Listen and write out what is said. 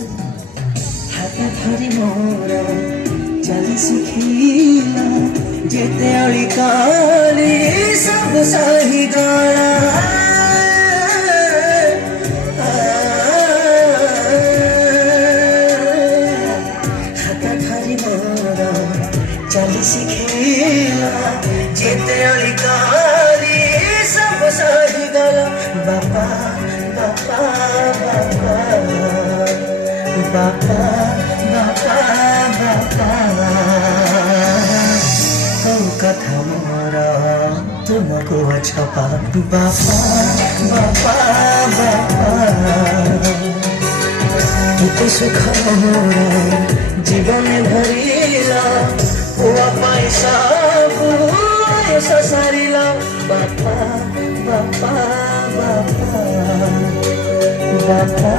हाथ धरी मोर चली शिखिला जेते अली काली सब सही गला हाथ धरी मोर चली शिखिला जेते अली काली सब सही गला बापा बापा बापा बापा बापा बापा कथा मोर तुमको छपा बापा बापा बापा तू सुख मोर जीवन भरिला हुआ पैसा ऐसा सारिला बापा बापा बापा बापा